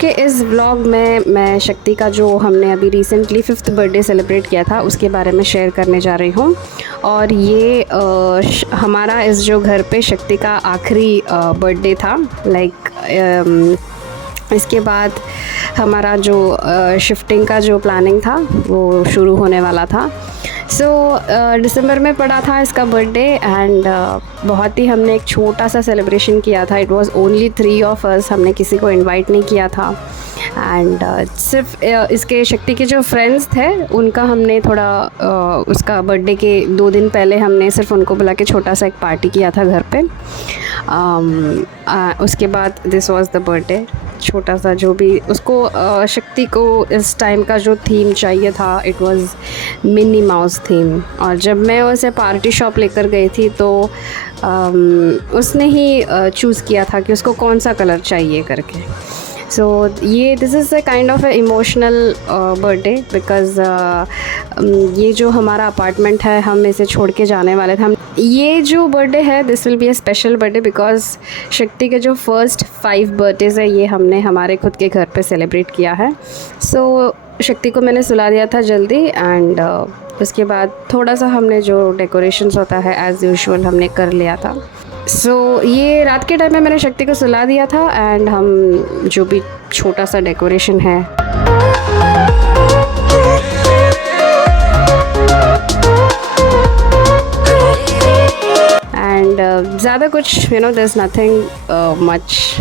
के इस व्लॉग में मैं शक्ति का जो हमने अभी रिसेंटली 5th बर्थडे सेलिब्रेट किया था उसके बारे में शेयर करने जा रही हूँ। और ये हमारा इस जो घर पे शक्ति का आखिरी बर्थडे था। इसके बाद हमारा जो शिफ्टिंग का जो प्लानिंग था वो शुरू होने वाला था। दिसंबर में पड़ा था इसका बर्थडे एंड बहुत ही हमने एक छोटा सा सेलिब्रेशन किया था। It was only 3 of us, हमने किसी को इनवाइट नहीं किया था। एंड सिर्फ इसके शक्ति के जो फ्रेंड्स थे उनका हमने थोड़ा उसका बर्थडे के 2 दिन पहले हमने सिर्फ उनको बुला के छोटा सा एक पार्टी किया था घर पे। उसके बाद दिस वाज द बर्थडे। छोटा सा जो भी उसको शक्ति को इस टाइम का जो थीम चाहिए था, it was Minnie Mouse theme. और जब मैं उसे पार्टी शॉप लेकर गई थी तो उसने ही चूज़ किया था कि उसको कौन सा कलर चाहिए करके। ये this is a kind of A emotional birthday because ये जो हमारा अपार्टमेंट है हम इसे छोड़ के जाने वाले थे। ये जो बर्थडे है this will be A special birthday because शक्ति के जो फर्स्ट 5 बर्थडेज़ है ये हमने हमारे खुद के घर पे सेलिब्रेट किया है। शक्ति को मैंने सुला दिया था जल्दी एंड उसके बाद थोड़ा सा हमने जो डेकोरेशंस होता है एज़ यूजुअल हमने कर लिया था। ये रात के टाइम में मैंने शक्ति को सुला दिया था एंड हम जो भी छोटा सा डेकोरेशन है एंड ज़्यादा कुछ देयर इज़ नथिंग मच,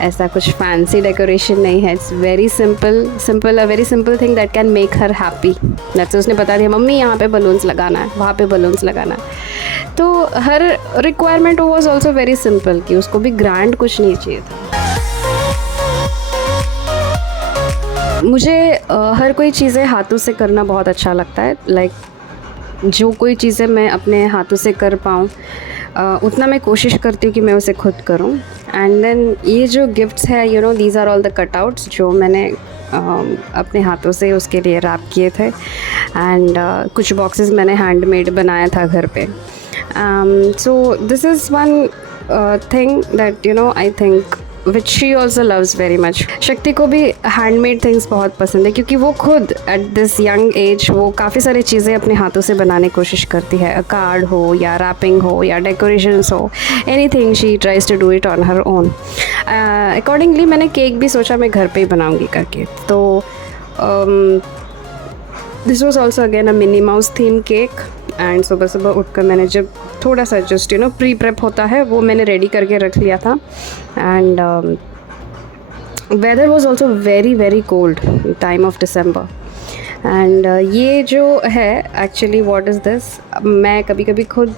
ऐसा कुछ फैंसी डेकोरेशन नहीं है। It's very simple a very simple thing that can make her happy. That's उसने बता दिया मम्मी यहाँ पे बलून्स लगाना है, वहाँ पे बलून्स लगाना है। तो हर requirement was also very simple कि उसको भी ग्रैंड कुछ नहीं चाहिए था। मुझे हर कोई चीज़ें हाथों से करना बहुत अच्छा लगता है। जो कोई चीज़ें मैं अपने हाथों से कर पाऊँ उतना मैं कोशिश करती हूँ कि मैं उसे खुद करूँ। एंड देन ये जो गिफ्ट्स है these are all the cutouts जो मैंने अपने हाथों से उसके लिए रैप किए थे एंड कुछ बॉक्सेस मैंने हैंडमेड बनाया था घर पे। This is one thing that I think which she also loves very much. शक्ति को भी हैंडमेड थिंग्स बहुत पसंद है क्योंकि वो खुद एट दिस यंग एज वो काफ़ी सारी चीज़ें अपने हाथों से बनाने की कोशिश करती है। कार्ड हो या रैपिंग हो या डेकोरेशंस हो, anything she tries to do it on her own. Accordingly मैंने केक भी सोचा मैं घर पे ही बनाऊंगी करके। तो this was also again a mini mouse theme cake and सुबह सुबह उठकर मैंने जब थोड़ा सा जस्ट प्री प्रेप होता है वो मैंने रेडी करके रख लिया था। And weather was also very very cold time of December. And ये जो है एक्चुअली व्हाट इज़ दिस, मैं कभी कभी खुद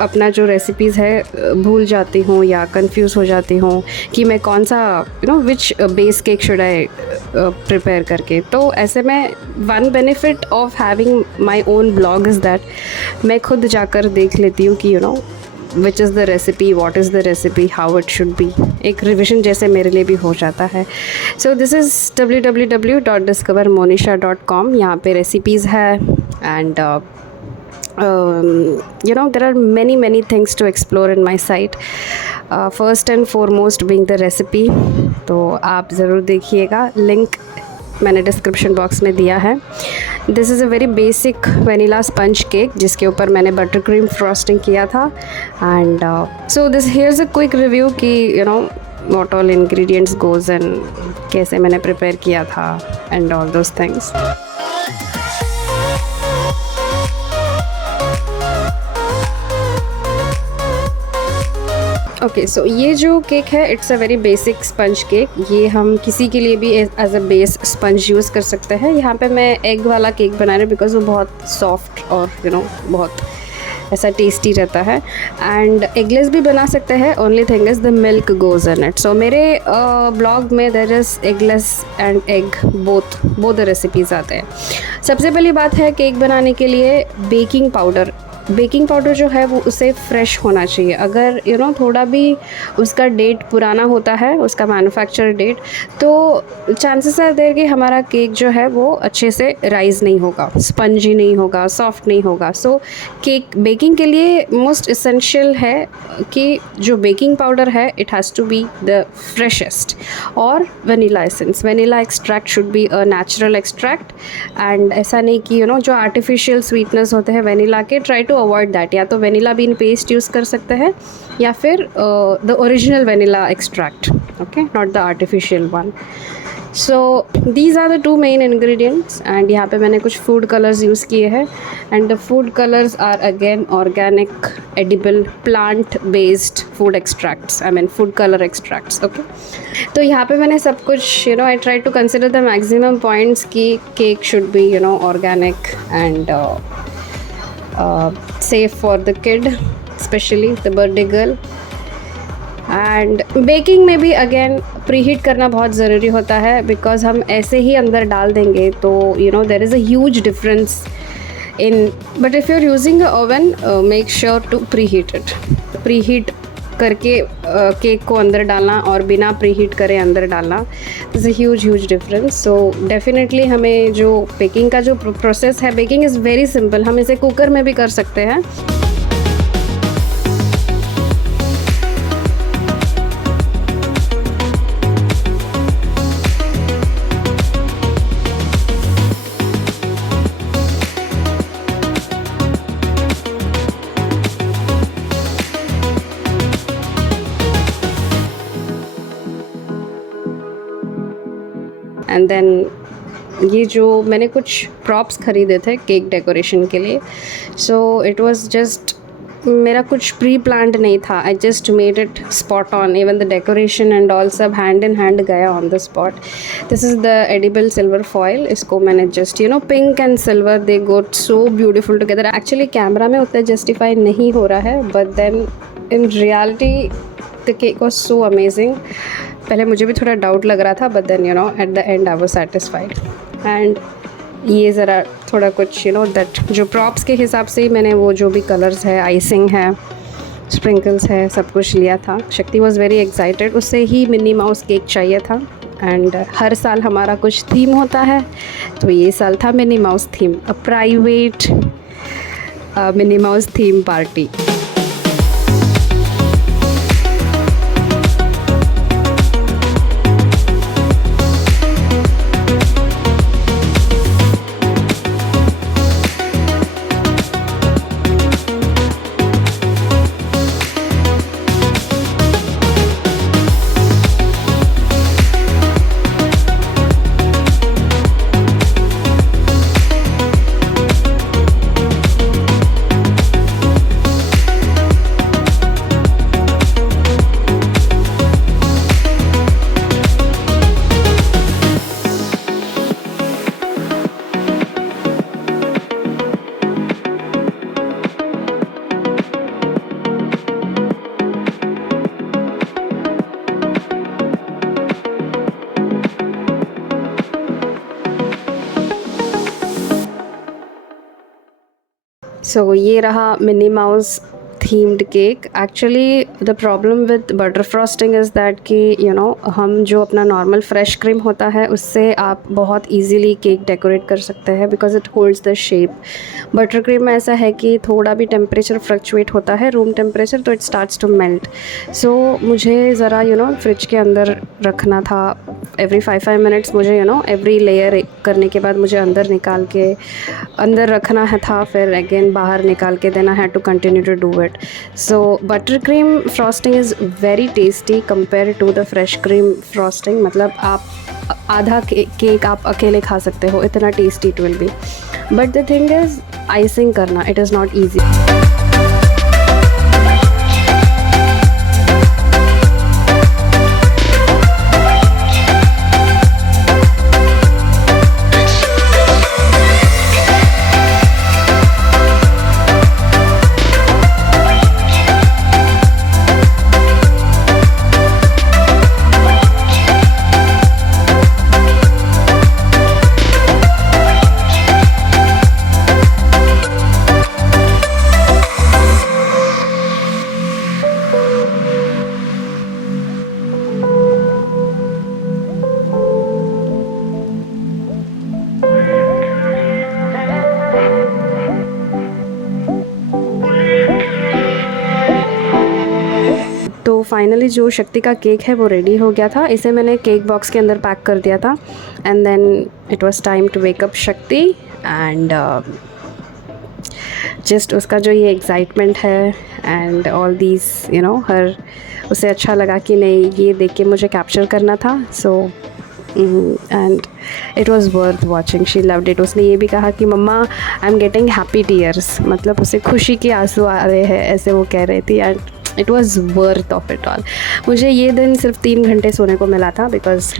अपना जो रेसिपीज़ है भूल जाती हूँ या कंफ्यूज हो जाती हूँ कि मैं कौन सा which base cake should I prepare करके। तो ऐसे में one benefit of having my own blog is that मैं खुद जाकर देख लेती हूँ कि which is the recipe, what is the recipe, how it should be. एक रिविजन जैसे मेरे लिए भी हो जाता है। This is www.discovermonisha.com। यहाँ पे रेसिपीज़ है and there are many things to explore in my site, first and foremost being the recipe। तो आप ज़रूर देखिएगा, लिंक मैंने डिस्क्रिप्शन बॉक्स में दिया है। This is a very basic vanilla sponge cake जिसके ऊपर मैंने बटर क्रीम फ्रॉस्टिंग किया था। And this here's a quick review कि what all ingredients goes and कैसे मैंने प्रिपेयर किया था and all those things. Okay, ये जो केक है it's a very basic sponge cake. ये हम किसी के लिए भी as a base sponge use कर सकते हैं। यहाँ पे मैं एग वाला केक बना रही हूँ बिकॉज वो बहुत सॉफ्ट और बहुत ऐसा टेस्टी रहता है। एंड एगलेस भी बना सकते हैं, only thing is the milk goes in it. मेरे ब्लॉग में there is eggless and egg both the recipes आते हैं। सबसे पहली बात है केक बनाने के लिए बेकिंग पाउडर बेकिंग पाउडर जो है वो उसे फ्रेश होना चाहिए। अगर थोड़ा भी उसका डेट पुराना होता है, उसका मैन्युफैक्चर डेट, तो चांसेस आर देयर कि हमारा केक जो है वो अच्छे से राइज़ नहीं होगा, स्पंजी नहीं होगा, सॉफ्ट नहीं होगा। सो केक बेकिंग के लिए मोस्ट इसेंशियल है कि जो बेकिंग पाउडर है it has to be the freshest. और vanilla essence, vanilla extract should be a natural extract. And ऐसा नहीं कि जो आर्टिफिशियल स्वीटनेस होते हैं वनीला के, ट्राई टू अवॉइड दैट। या तो वनीला बीन पेस्ट यूज़ कर सकते हैं या फिर the original vanilla extract, okay, not the artificial one. So these are the two main ingredients. And यहाँ पे मैंने कुछ फूड कलर्स यूज़ किए हैं। And the food colours are again organic, edible, plant based food extracts, I mean food colour extracts, okay. तो यहाँ पे मैंने सब कुछ I try to consider the maximum points कि cake should be organic and safe for the kid, especially the birthday girl. And baking में भी again preheat करना बहुत ज़रूरी होता है, बिकॉज हम ऐसे ही अंदर डाल देंगे तो there is a huge difference in. But if you are using a oven, make sure to preheat it. Preheat करके केक को अंदर डालना और बिना प्रीहीट करे अंदर डालना, is a huge difference. So definitely हमें जो बेकिंग का जो प्रोसेस है, बेकिंग इज़ वेरी सिंपल। हम इसे कुकर में भी कर सकते हैं। एंड देन ये जो मैंने कुछ प्रॉप्स ख़रीदे थे केक डेकोरेशन के लिए, सो इट वाज जस्ट, मेरा कुछ प्री प्लान्ड नहीं था। I just made it spot on. Even the decoration and all सब हैंड इन हैंड गया on the spot. This is the edible silver foil. इसको मैंने just pink and silver, they got so beautiful together. Actually camera में उतना justify नहीं हो रहा है, but then in reality the cake was so amazing. पहले मुझे भी थोड़ा डाउट लग रहा था, but then at the and I was satisfied. And ये ज़रा थोड़ा कुछ दैट जो प्रॉप्स के हिसाब से ही मैंने वो जो भी कलर्स है, आइसिंग है, स्प्रिंकल्स है, सब कुछ लिया था। शक्ति वॉज वेरी एक्साइटेड, उससे ही मिनी माउस केक चाहिए था। एंड हर साल हमारा कुछ थीम होता है, तो ये साल था Minnie mouse theme, a private Minnie mouse theme party. So ये रहा Minnie Mouse themed cake. Actually the problem with butter frosting is that कि हम जो अपना नॉर्मल फ्रेश क्रीम होता है उससे आप बहुत इजीली केक डेकोरेट कर सकते हैं, because it holds the shape. Butter cream में ऐसा है कि थोड़ा भी टेम्परेचर फ्लक्चुएट होता है, रूम टेम्परेचर, तो इट स्टार्ट्स टू मेल्ट। सो मुझे ज़रा फ्रिज के अंदर रखना था। एवरी 5 मिनट्स मुझे एवरी लेयर करने के बाद मुझे अंदर निकाल के अंदर रखना है था, फिर अगेन बाहर निकाल के देना है to continue to do it. So buttercream frosting is very tasty compared to the fresh cream frosting। मतलब आप आधा केक आप अकेले खा सकते हो, इतना tasty it will be. But the thing is icing करना, it is not easy. Finally जो शक्ति का केक है वो रेडी हो गया था. इसे मैंने केक बॉक्स के अंदर पैक कर दिया था. And then it was time to wake up Shakti. And just उसका जो ये एक्साइटमेंट है एंड ऑल दीज हर, उसे अच्छा लगा कि नहीं ये देख के मुझे कैप्चर करना था. So and it was worth watching. She loved it. उसने ये भी कहा कि mamma I am getting happy tears, मतलब उसे खुशी के आंसू आ रहे हैं, ऐसे वो कह रही थी. And it was worth of it all. मुझे ये दिन सिर्फ 3 घंटे सोने को मिला था बिकॉज़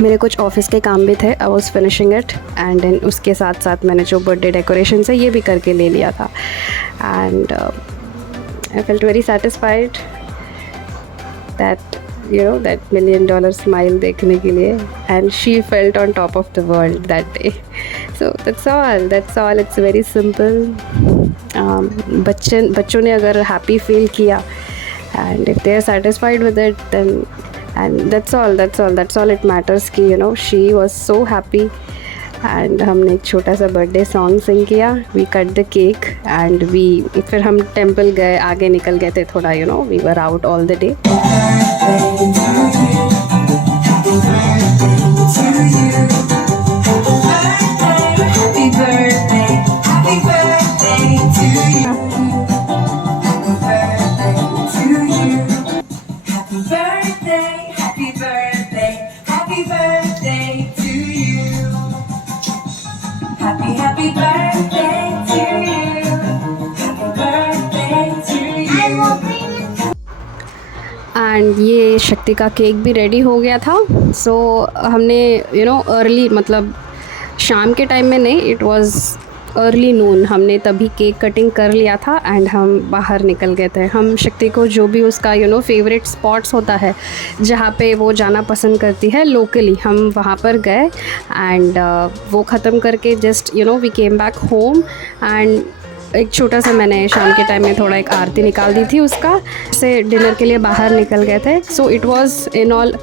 मेरे कुछ ऑफिस के काम भी थे. I was finishing it. And then उसके साथ साथ मैंने जो बर्थडे डेकोरेशन है ये भी करके ले लिया था. And I felt very satisfied that that $1 million smile देखने के लिए. And she felt on top of the world that day. So that's all. It's very simple. बच्चों ने अगर happy feel किया and if they are satisfied with it, then and that's all it matters कि she was so happy. And हमने एक छोटा सा birthday song sing किया. We cut the cake and फिर हम टेम्पल गए, आगे निकल गए थे थोड़ा. We were out all the day. Happy birthday to you. Happy birthday to you. And ये शक्ति का केक भी रेडी हो गया था. सो हमने अर्ली, मतलब शाम के टाइम में नहीं, इट वाज अर्ली नून, हमने तभी केक कटिंग कर लिया था एंड हम बाहर निकल गए थे. हम शक्ति को जो भी उसका फेवरेट स्पॉट्स होता है जहाँ पे वो जाना पसंद करती है लोकली, हम वहाँ पर गए. एंड वो ख़त्म करके just we came back home. And एक छोटा सा मैंने शाम के टाइम में थोड़ा एक आरती निकाल दी थी उसका, से डिनर के लिए बाहर निकल गए थे. So it was in all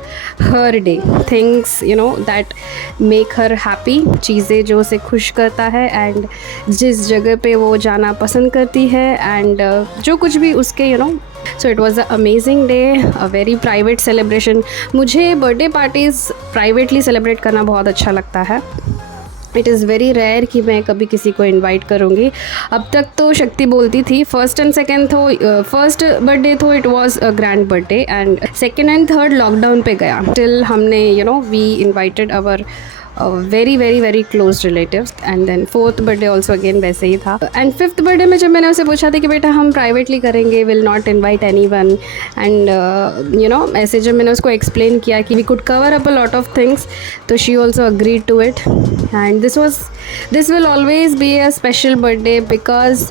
her day things that make her happy, चीज़ें जो उसे खुश करता है एंड जिस जगह पे वो जाना पसंद करती है एंड जो कुछ भी उसके so it was a amazing day, a very private celebration. मुझे बर्थडे पार्टीज़ प्राइवेटली सेलिब्रेट करना बहुत अच्छा लगता है. इट इज़ वेरी रेयर कि मैं कभी किसी को इनवाइट करूँगी. अब तक तो शक्ति बोलती थी फर्स्ट एंड सेकेंड तो फर्स्ट बर्थडे तो it was a grand birthday and second and third lockdown पे गया. टिल हमने we invited our very very very close relatives. And then fourth birthday also again वैसे ही था. एंड फिफ्थ बर्थडे में जब मैंने उसे पूछा था कि बेटा हम प्राइवेटली करेंगे, will not invite anyone, and ऐसे जब मैंने उसको एक्सप्लेन किया कि we could cover up a lot of things, तो she also agreed to it. And this will always be a special birthday because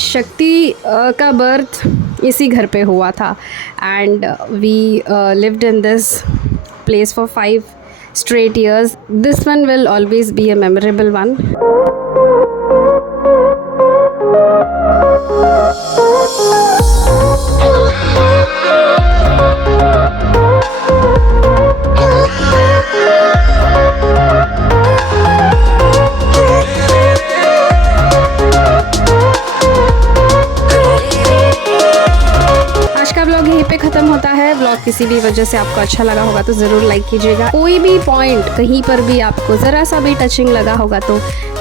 Shakti का बर्थ इसी घर पे हुआ था. And we lived in this place for 5 straight years. This one will always be a memorable one. यहीं पे ख़त्म होता है. व्लॉग किसी भी वजह से आपको अच्छा लगा होगा तो ज़रूर लाइक कीजिएगा. कोई भी पॉइंट कहीं पर भी आपको ज़रा सा भी टचिंग लगा होगा तो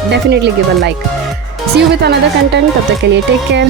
definitely give a like. See you with another content. तब तक के लिए टेक केयर.